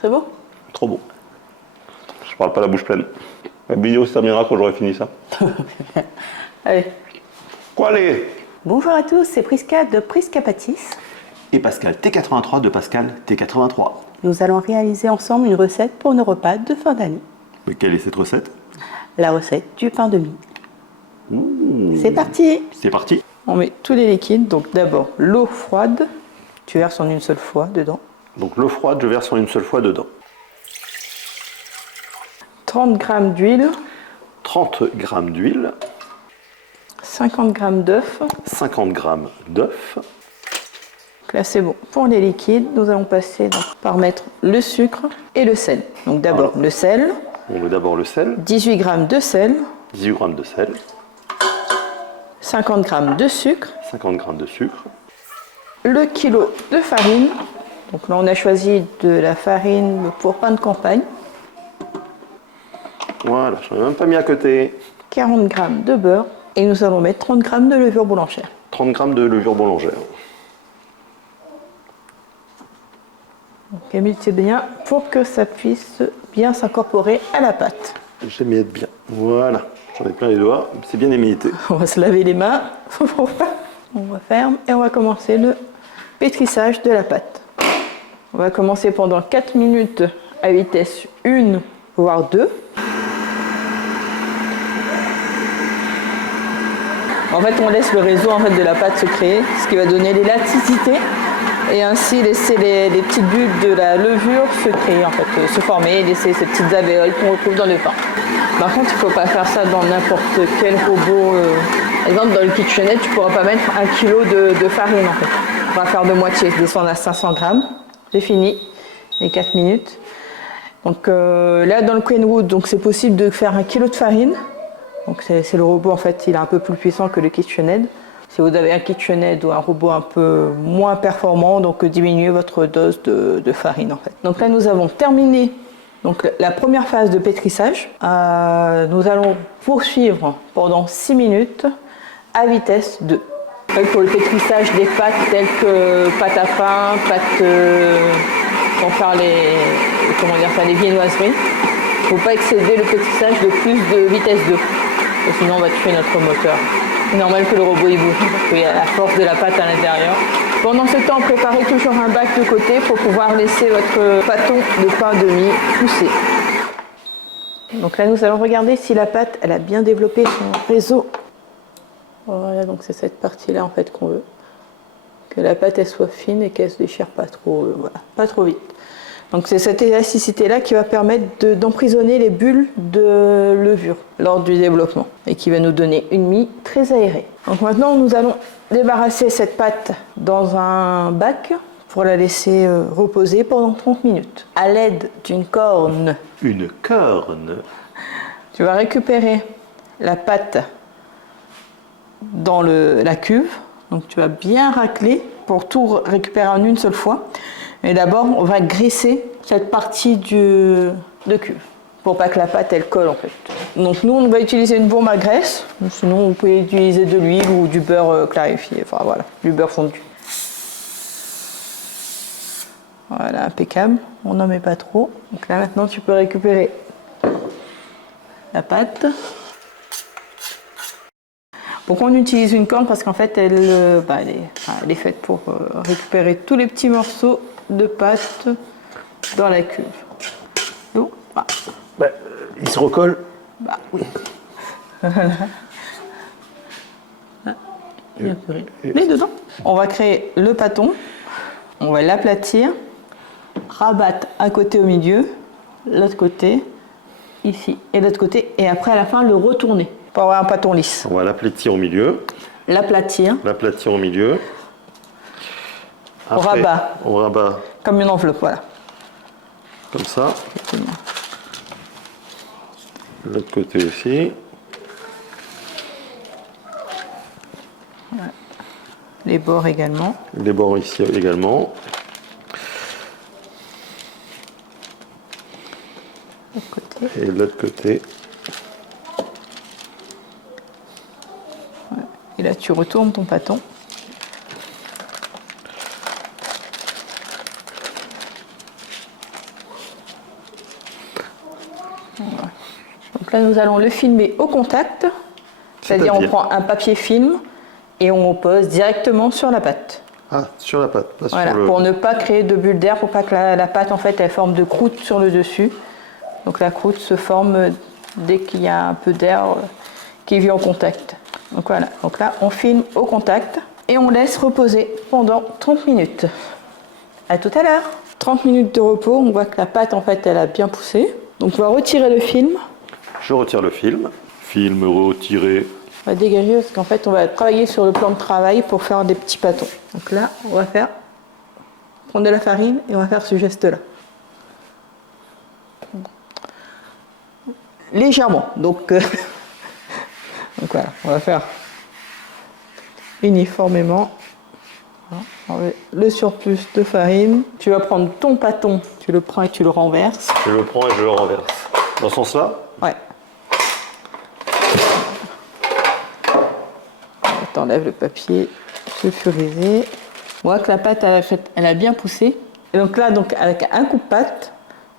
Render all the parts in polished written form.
C'est beau? Trop beau. Je parle pas la bouche pleine. La vidéo se terminera quand j'aurai fini ça. Allez. Quoi allez? Bonjour à tous, c'est Prisca de Prisca Pâtisse. Et Pascal T83 de Pascal T83. Nous allons réaliser ensemble une recette pour nos repas de fin d'année. Mais quelle est cette recette? La recette du pain de mie. C'est parti! C'est parti. On met tous les liquides, donc d'abord l'eau froide, tu verses en une seule fois dedans. Donc l'eau froide, je verse en une seule fois dedans. 30 g d'huile, 30 g d'huile, 50 g d'œufs. 50 g d'œufs. Donc là c'est bon. Pour les liquides, nous allons passer par mettre le sucre et le sel. Donc d'abord le sel. On met d'abord le sel. 18 g de sel. 18 g de sel. 50 g de sucre. 50 g de sucre. Le kilo de farine. Donc là on a choisi de la farine pour pain de campagne. Voilà, je n'en ai même pas mis à côté. 40 g de beurre. Et nous allons mettre 30 g de levure boulangère. 30 g de levure boulangère. Donc émulsez bien pour que ça puisse bien s'incorporer à la pâte. J'émiette bien. Voilà, j'en ai plein les doigts. C'est bien émietté. On va se laver les mains. On referme et on va commencer le pétrissage de la pâte. On va commencer pendant 4 minutes à vitesse 1 voire 2. En fait, on laisse le réseau de la pâte se créer, ce qui va donner l'élasticité et ainsi laisser les petites bulles de la levure se créer, se former, laisser ces petites alvéoles qu'on retrouve dans le pain. Par contre, il ne faut pas faire ça dans n'importe quel robot. Par exemple, dans le KitchenAid, tu ne pourras pas mettre 1 kg de farine. On va faire de moitié, descendre à 500 g. J'ai fini les 4 minutes. Donc là, dans le Kenwood, c'est possible de faire 1 kg de farine. Donc c'est le robot, il est un peu plus puissant que le KitchenAid. Si vous avez un KitchenAid ou un robot un peu moins performant, donc diminuez votre dose de farine Donc là, nous avons terminé la première phase de pétrissage. Nous allons poursuivre pendant 6 minutes à vitesse 2. Pour le pétrissage des pâtes telles que pâte à pain, pâte pour faire les viennoiseries, il ne faut pas excéder le pétrissage de plus de vitesse 2. Sinon on va tuer notre moteur. C'est normal que le robot il bouge parce qu'il y a la force de la pâte à l'intérieur. Pendant ce temps, préparez toujours un bac de côté pour pouvoir laisser votre pâton de pain de mie pousser. Donc là nous allons regarder si la pâte elle a bien développé son réseau. Voilà, donc c'est cette partie-là qu'on veut. Que la pâte elle soit fine et qu'elle se déchire pas trop, pas trop vite. Donc c'est cette élasticité-là qui va permettre d'emprisonner les bulles de levure lors du développement et qui va nous donner une mie très aérée. Donc maintenant nous allons débarrasser cette pâte dans un bac pour la laisser reposer pendant 30 minutes. À l'aide d'une corne. Une corne. Tu vas récupérer la pâte dans la cuve. Donc tu vas bien racler pour tout récupérer en une seule fois. Et d'abord, on va graisser cette partie de cuve pour pas que la pâte elle colle Donc nous, on va utiliser une bombe à graisse. Sinon, vous pouvez utiliser de l'huile ou du beurre clarifié. Du beurre fondu. Voilà, impeccable. On n'en met pas trop. Donc là, maintenant, tu peux récupérer la pâte. Pourquoi on utilise une corne? Parce qu'en fait, elle est faite pour récupérer tous les petits morceaux de pâte dans la cuve. Oh, il se recolle. Oui. Voilà. Les dedans. On va créer le pâton. On va l'aplatir. Rabattre un côté au milieu, l'autre côté, ici, et l'autre côté. Et après, à la fin, le retourner pour avoir un pâton lisse. On va l'aplatir au milieu. L'aplatir. L'aplatir au milieu. Après, on rabat. Comme une enveloppe, voilà. Comme ça. L'autre côté aussi. Voilà. Les bords également. Les bords ici également. L'autre côté. Et l'autre côté. Voilà. Et là, tu retournes ton pâton. Donc là, nous allons le filmer au contact. C'est-à-dire, on prend un papier film et on pose directement sur la pâte. Ah, sur la pâte, pas Voilà, sur le... pour ne pas créer de bulles d'air, pour pas que la pâte, en fait, elle forme de croûte sur le dessus. Donc la croûte se forme dès qu'il y a un peu d'air qui vient au contact. Donc voilà, donc là, on filme au contact et on laisse reposer pendant 30 minutes. À tout à l'heure. 30 minutes de repos, on voit que la pâte, en fait, elle a bien poussé. Donc on va retirer le film. Je retire le film. Film retiré. On va dégager parce qu'en fait, on va travailler sur le plan de travail pour faire des petits pâtons. Donc là, on va prendre de la farine et on va faire ce geste-là. Légèrement. Donc voilà, on va faire uniformément. Voilà, le surplus de farine. Tu vas prendre ton pâton, tu le prends et tu le renverses. Je le prends et je le renverse. Dans ce sens-là? Ouais. T'enlèves le papier sulfurisé. On voit que la pâte, elle a bien poussé. Et donc là, avec un coup de pâte,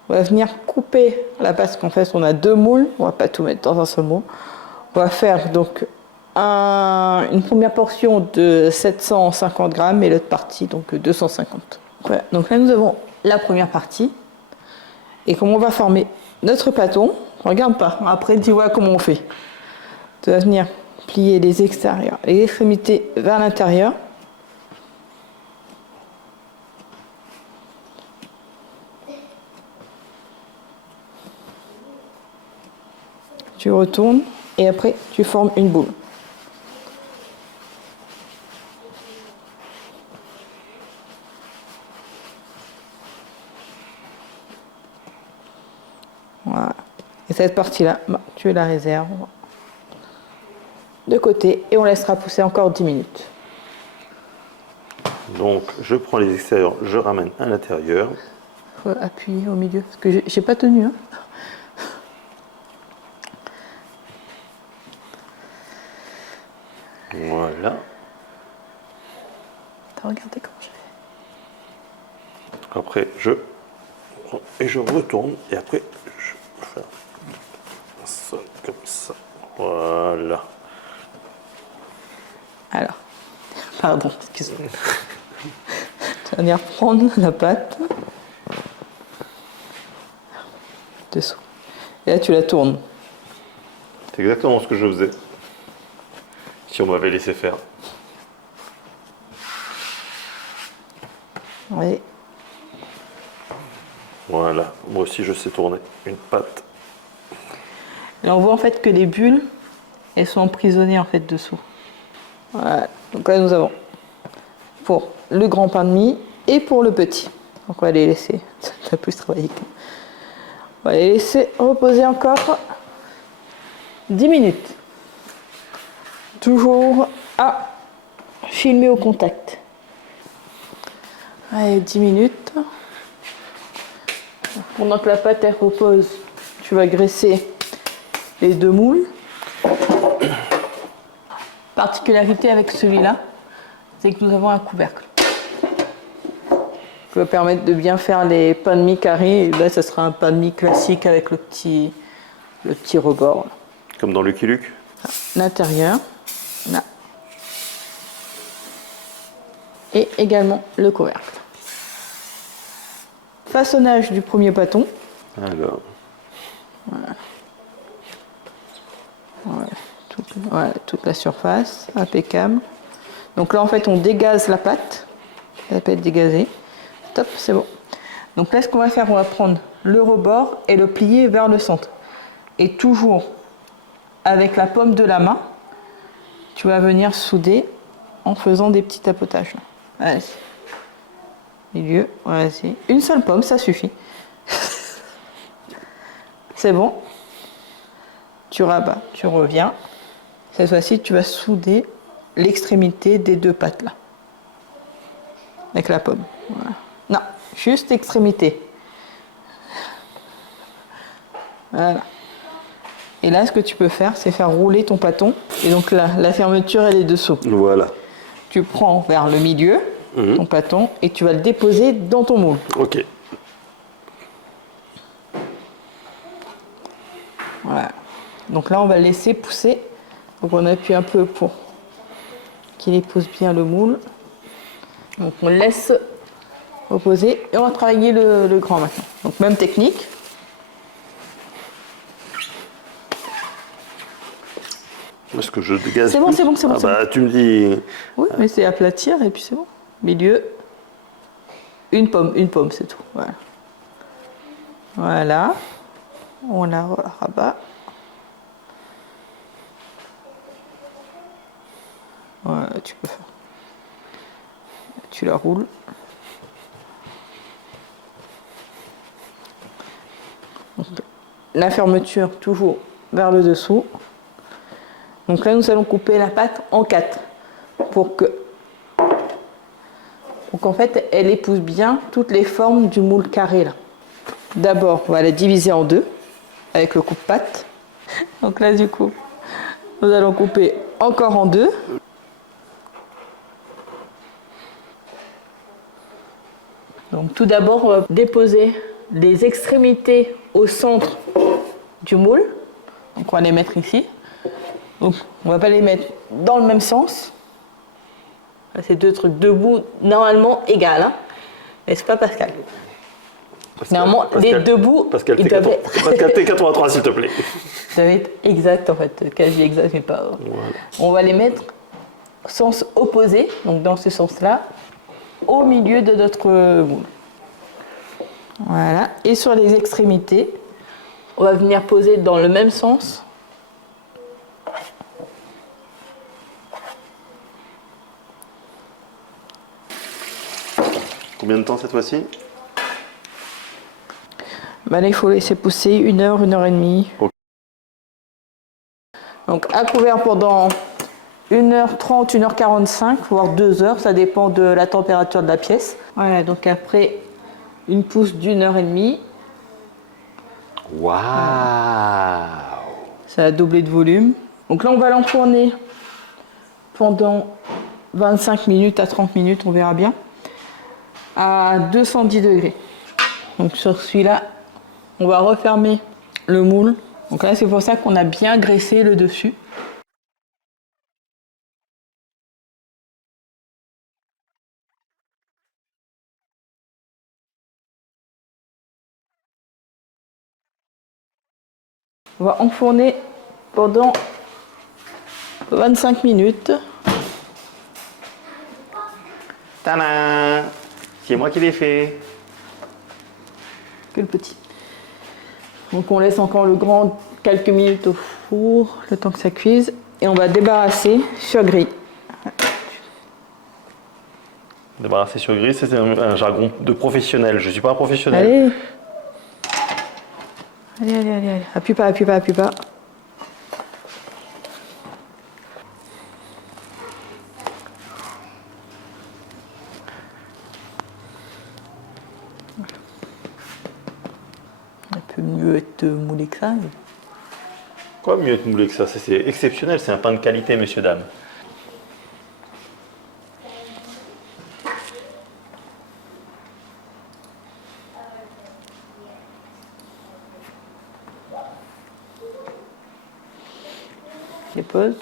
on va venir couper la pâte, parce qu'en fait, on a 2 moules. On va pas tout mettre dans un seul moule. On va faire donc une première portion de 750 grammes et l'autre partie, donc 250. Voilà. Donc là, nous avons la première partie. Et comment on va former notre pâton, regarde pas. Après, tu vois comment on fait. Tu vas venir plier les extérieurs, les extrémités vers l'intérieur. Tu retournes et après tu formes une boule. Voilà. Et cette partie-là, tu la réserves de côté et on laissera pousser encore 10 minutes. Donc, je prends les extérieurs, je ramène à l'intérieur. Il faut appuyer au milieu, parce que j'ai pas tenu. Hein. Voilà. T'as regardé comment j'ai fait? Après, je prends et je retourne. Et après, je vais faire ça comme ça. Voilà. Alors, pardon, excuse-moi. Tu vas venir prendre la pâte dessous. Et là, tu la tournes. C'est exactement ce que je faisais. Si on m'avait laissé faire. Oui. Voilà. Moi aussi, je sais tourner une pâte. Et on voit en fait que les bulles, elles sont emprisonnées en fait dessous. Voilà. Donc là, nous avons pour le grand pain de mie et pour le petit. Donc on va les laisser. Ça va plus travailler. On va les laisser reposer encore 10 minutes. Toujours à filmer au contact. Allez, 10 minutes. Pendant que la pâte elle repose, tu vas graisser les 2 moules. Particularité avec celui-là, c'est que nous avons un couvercle qui va permettre de bien faire les pains de mie carrés. Et là, ce sera un pain de mie classique avec le petit rebord. Là. Comme dans Lucky Luke. L'intérieur, là. Et également le couvercle. Façonnage du premier pâton. Alors. Voilà, toute la surface, impeccable. Donc là, en fait, on dégaze la pâte. Elle peut être dégazée. Top, c'est bon. Donc là, ce qu'on va faire, on va prendre le rebord et le plier vers le centre. Et toujours avec la paume de la main, tu vas venir souder en faisant des petits tapotages. Vas-y. Milieu, vas-y. Une seule paume, ça suffit. C'est bon. Tu rabats, tu reviens. Cette fois-ci, tu vas souder l'extrémité des 2 pattes là. Avec la paume. Voilà. Non, juste l'extrémité. Voilà. Et là, ce que tu peux faire, c'est faire rouler ton pâton. Et donc là, la fermeture, elle est dessous. Voilà. Tu prends vers le milieu ton pâton et tu vas le déposer dans ton moule. Ok. Voilà. Donc là, on va le laisser pousser. Donc on appuie un peu pour qu'il épouse bien le moule. Donc on le laisse reposer et on va travailler le grand maintenant. Donc même technique. Est-ce que je dégaze C'est bon, plus c'est bon, c'est bon, Ah c'est bah tu me dis. Oui, mais c'est aplatir et puis c'est bon. Milieu. Une pomme, c'est tout. Voilà. Voilà. On la rabat. Voilà, tu peux faire. Tu la roules. Donc, la fermeture toujours vers le dessous. Donc là, nous allons couper la pâte en 4 pour qu'en fait, elle épouse bien toutes les formes du moule carré là. D'abord, on va la diviser en 2 avec le coupe-pâte. Donc là, du coup, nous allons couper encore en 2. Donc tout d'abord, on va déposer les extrémités au centre du moule. Donc on va les mettre ici. Donc on ne va pas les mettre dans le même sens. C'est deux trucs debout normalement égales. Hein. N'est-ce pas Pascal? Normalement, les deux bouts, Pascal, ils doivent être... Pascal T83, s'il te plaît. Ils doivent être exacts en fait, quasi exacts, mais pas... Voilà. On va les mettre sens opposé, donc dans ce sens-là, au milieu de notre moule. Voilà. Et sur les extrémités, on va venir poser dans le même sens. Combien de temps cette fois-ci? Là, il faut laisser pousser 1 heure, 1 heure et demie. Okay. Donc à couvert pendant 1h30, 1h45, voire 2 heures, ça dépend de la température de la pièce. Voilà, donc après une pousse d'1 heure et demie. Waouh! Ça a doublé de volume. Donc là, on va l'enfourner pendant 25 minutes à 30 minutes, on verra bien, à 210 degrés. Donc sur celui-là, on va refermer le moule. Donc là, c'est pour ça qu'on a bien graissé le dessus. On va enfourner pendant 25 minutes. Tadam! C'est moi qui l'ai fait. Que le petit. Donc on laisse encore le grand quelques minutes au four, le temps que ça cuise. Et on va débarrasser sur grille. Débarrasser sur grille, c'est un jargon de professionnel. Je ne suis pas un professionnel. Allez. Allez. Appuie pas. Un peu mieux être moulé que ça. Mais... Quoi mieux être moulé que ça? C'est exceptionnel, c'est un pain de qualité, messieurs, dames. Dépose.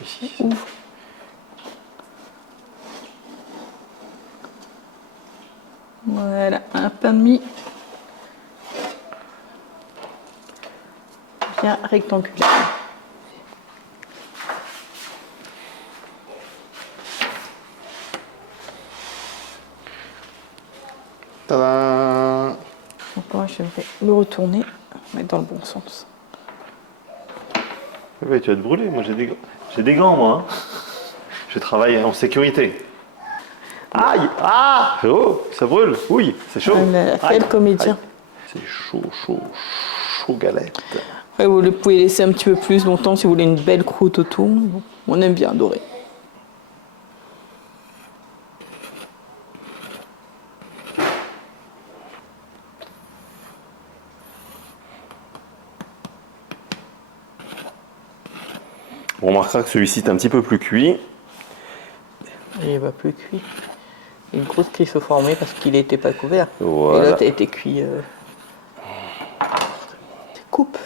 Ici. Ouvre. Voilà, un pain de mie bien rectangulaire. Tadam! Donc moi, je vais le retourner, mettre dans le bon sens. Ouais, tu vas te brûler, moi j'ai des gants, moi. Hein. Je travaille en sécurité. Aïe! Ah! Oh, ça brûle! Oui, c'est chaud! Quel comédien! C'est chaud galette. Après, vous pouvez laisser un petit peu plus longtemps si vous voulez une belle croûte autour. On aime bien doré. On remarquera que celui-ci est un petit peu plus cuit. Il va plus cuit. Une grosse crise se formait parce qu'il n'était pas couvert. Voilà. Et l'autre a été cuit. coupe.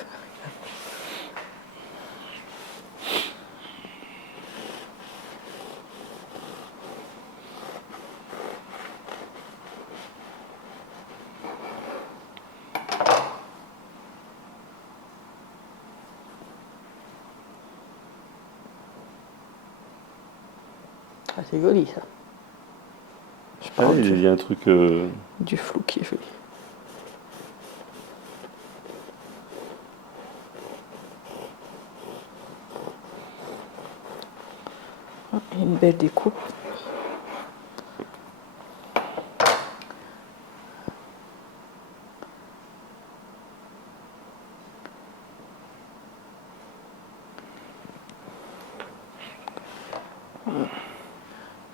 Ah, c'est joli ça. Je Ah parle oui, il y a un truc. du flou qui est joli. Ah, et une belle découpe.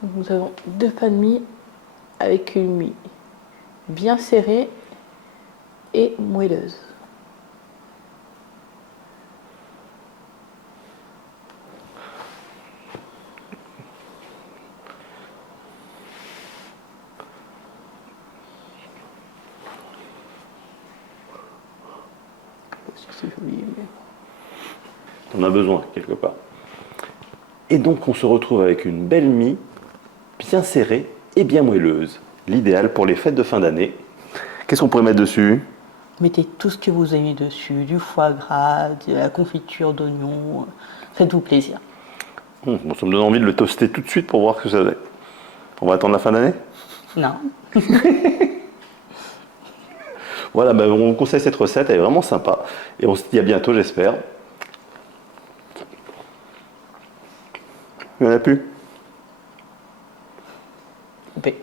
Donc, nous avons deux pains de mie avec une mie bien serrée et moelleuse. C'est joli, mais... On a besoin, quelque part. Et donc, on se retrouve avec une belle mie, bien serrée et bien moelleuse. L'idéal pour les fêtes de fin d'année. Qu'est-ce qu'on pourrait mettre dessus? Mettez tout ce que vous aimez dessus, du foie gras, de la confiture d'oignon. Faites-vous plaisir. Bon, ça me donne envie de le toaster tout de suite pour voir ce que ça fait. On va attendre la fin d'année? Non. Voilà, bah, on vous conseille cette recette, elle est vraiment sympa. Et on se dit à bientôt, j'espère. Il n'y en a plus? Coupez.